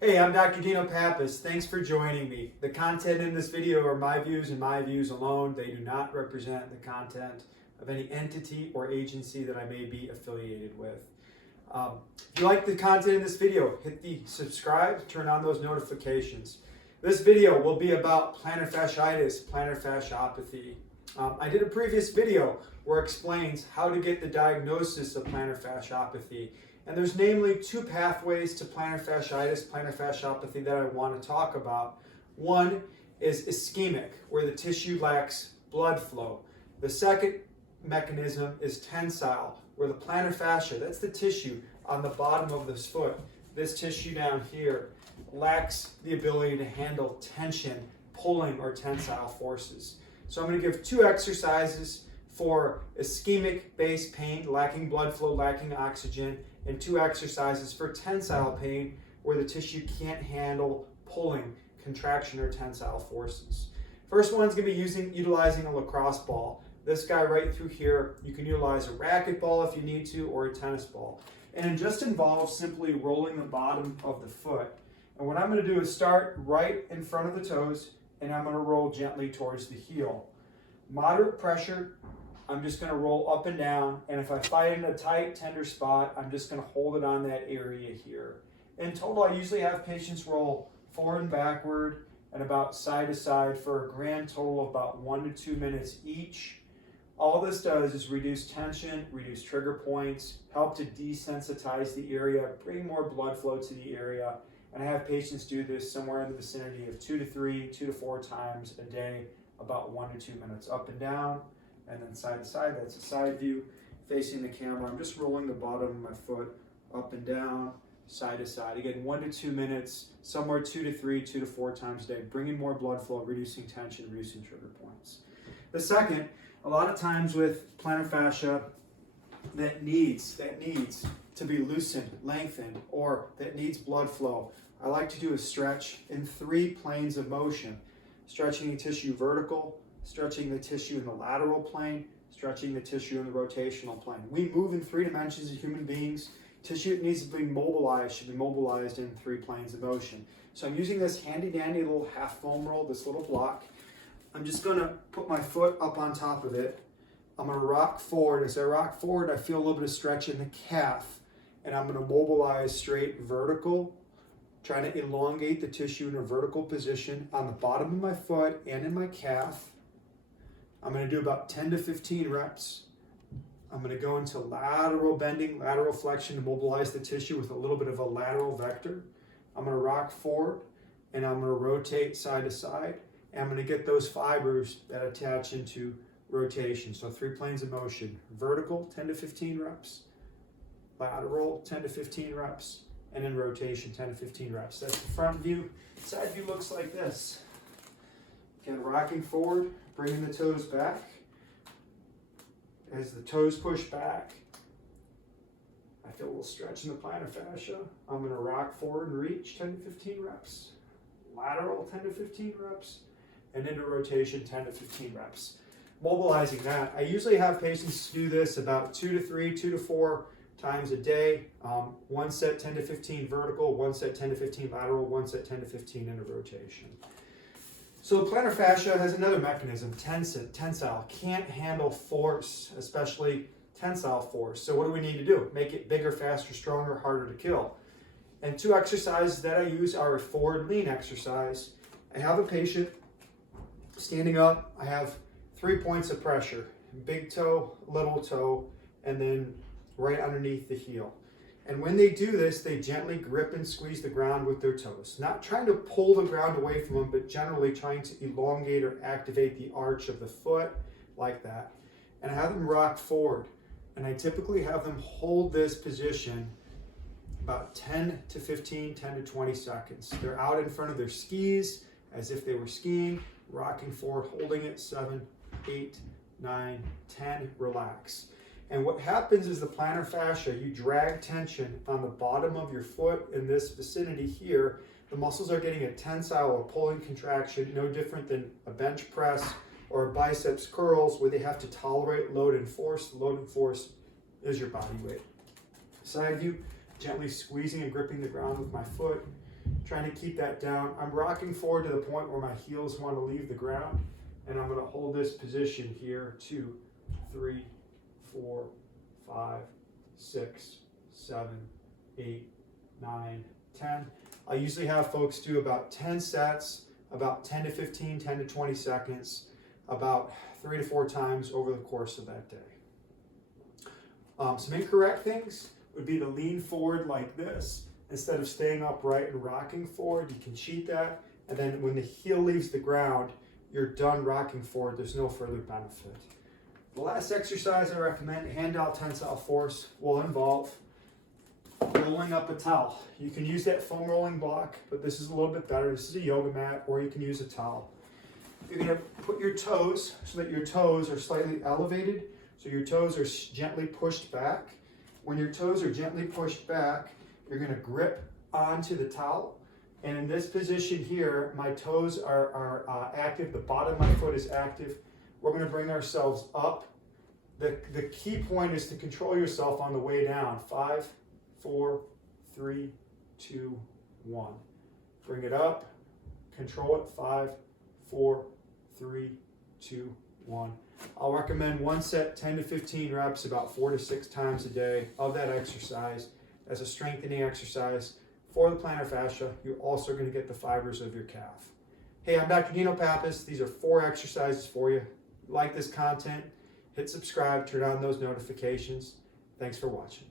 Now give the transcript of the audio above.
Hey, I'm Dr. Dino Pappas. Thanks for joining me. The content in this video are my views and my views alone. They do not represent the content of any entity or agency that I may be affiliated with. If you like the content in this video, hit the subscribe, turn on those notifications. This video will be about plantar fasciitis, plantar fasciopathy. I did a previous video where it explains how to get the diagnosis of plantar fasciopathy. And there's namely two pathways to plantar fasciitis, plantar fasciopathy that I want to talk about. One is ischemic, where the tissue lacks blood flow. The second mechanism is tensile, where the plantar fascia, that's the tissue on the bottom of this foot, this tissue down here, lacks the ability to handle tension, pulling, or tensile forces. So I'm going to give two exercises for ischemic-based pain, lacking blood flow, lacking oxygen, and two exercises for tensile pain where the tissue can't handle pulling, contraction, or tensile forces. First one's going to be utilizing a lacrosse ball. This guy right through here, you can utilize a racket ball if you need to, or a tennis ball. And it just involves simply rolling the bottom of the foot. And what I'm going to do is start right in front of the toes, and I'm going to roll gently towards the heel. Moderate pressure. I'm just going to roll up and down, and if I find a tight, tender spot, I'm just going to hold it on that area here. In total, I usually have patients roll forward and backward and about side to side for a grand total of about 1 to 2 minutes each. All this does is reduce tension, reduce trigger points, help to desensitize the area, bring more blood flow to the area, and I have patients do this somewhere in the vicinity of 2 to 3, 2 to 4 times a day, about 1 to 2 minutes up and down. And then side to side, that's a side view facing the camera. I'm just rolling the bottom of my foot up and down, side to side. Again, 1 to 2 minutes, somewhere 2 to 3, 2 to 4 times a day, bringing more blood flow, reducing tension, reducing trigger points. The second, a lot of times with plantar fascia that needs to be loosened, lengthened, or that needs blood flow, I like to do a stretch in 3 planes of motion, stretching the tissue vertical, stretching the tissue in the lateral plane, stretching the tissue in the rotational plane. We move in 3 dimensions as human beings. Tissue that needs to be mobilized should be mobilized in 3 planes of motion. So I'm using this handy dandy little half foam roll, this little block. I'm just gonna put my foot up on top of it. I'm gonna rock forward. As I rock forward, I feel a little bit of stretch in the calf, and I'm gonna mobilize straight vertical, trying to elongate the tissue in a vertical position on the bottom of my foot and in my calf. I'm going to do about 10 to 15 reps. I'm going to go into lateral bending, lateral flexion to mobilize the tissue with a little bit of a lateral vector. I'm going to rock forward and I'm going to rotate side to side. And I'm going to get those fibers that attach into rotation. So 3 planes of motion. Vertical, 10 to 15 reps. Lateral, 10 to 15 reps. And in rotation, 10 to 15 reps. That's the front view. Side view looks like this. Again, rocking forward, bringing the toes back. As the toes push back, I feel a little stretch in the plantar fascia. I'm going to rock forward and reach 10 to 15 reps. Lateral, 10 to 15 reps. And into rotation, 10 to 15 reps. Mobilizing that. I usually have patients do this about 2 to 3, 2 to 4 times a day. 1 set 10 to 15 vertical, 1 set 10 to 15 lateral, 1 set 10 to 15 into rotation. So the plantar fascia has another mechanism, tensile, can't handle force, especially tensile force. So what do we need to do? Make it bigger, faster, stronger, harder to kill. And 2 exercises that I use are a forward lean exercise. I have a patient standing up. I have 3 points of pressure, big toe, little toe, and then right underneath the heel. And when they do this, they gently grip and squeeze the ground with their toes. Not trying to pull the ground away from them, but generally trying to elongate or activate the arch of the foot like that. And I have them rock forward. And I typically have them hold this position about 10 to 15, 10 to 20 seconds. They're out in front of their skis as if they were skiing, rocking forward, holding it, 7, 8, 9, 10, relax. And what happens is the plantar fascia, you drag tension on the bottom of your foot in this vicinity here. The muscles are getting a tensile or pulling contraction, no different than a bench press or biceps curls where they have to tolerate load and force. The load and force is your body weight. Side view, gently squeezing and gripping the ground with my foot, trying to keep that down. I'm rocking forward to the point where my heels want to leave the ground, and I'm going to hold this position here, 2, 3, 4, 5, 6, 7, 8, 9, 10. I usually have folks do about 10 sets, about 10 to 15, 10 to 20 seconds, about 3 to 4 times over the course of that day. Some incorrect things would be to lean forward like this instead of staying upright and rocking forward. You can cheat that, and then when the heel leaves the ground, you're done rocking forward. There's no further benefit. The last exercise I recommend, hand-out tensile force, will involve rolling up a towel. You can use that foam rolling block, but this is a little bit better. This is a yoga mat, or you can use a towel. You're going to put your toes so that your toes are slightly elevated, so your toes are gently pushed back. When your toes are gently pushed back, you're going to grip onto the towel. And in this position here, my toes are active. The bottom of my foot is active. We're going to bring ourselves up. The key point is to control yourself on the way down. 5, 4, 3, 2, 1. Bring it up. Control it. 5, 4, 3, 2, 1. I'll recommend one set, 10 to 15 reps, about 4 to 6 times a day of that exercise as a strengthening exercise for the plantar fascia. You're also going to get the fibers of your calf. Hey, I'm Dr. Dino Pappas. These are 4 exercises for you. Like this content, hit subscribe, turn on those notifications. Thanks for watching.